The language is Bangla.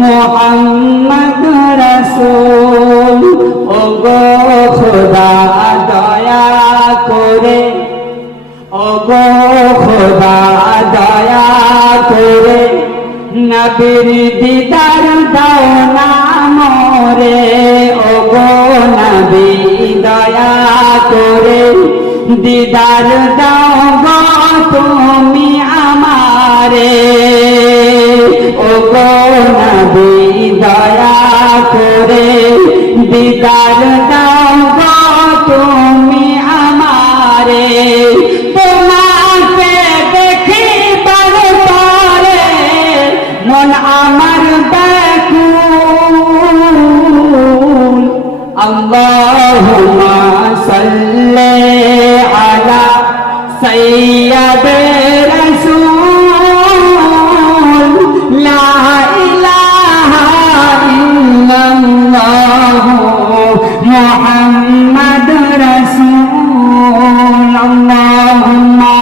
মোহাম্মদ রাসূল। ওগো খোদা দয়া করে, ওগো খোদা দয়া করে নবীর দিদার দাও না মোরে। ওগো নবী দয়া করে দিদার দাও গো তুমি আমারে। ওগো নবী দয়া করে দিদার দাও গো তুমি আমারে। তোমাকে দেখিবার পরে মন আমার ব্যাকুল। আল্লাহুম্মা সাল্লি আলা সাইয়্যিদিনা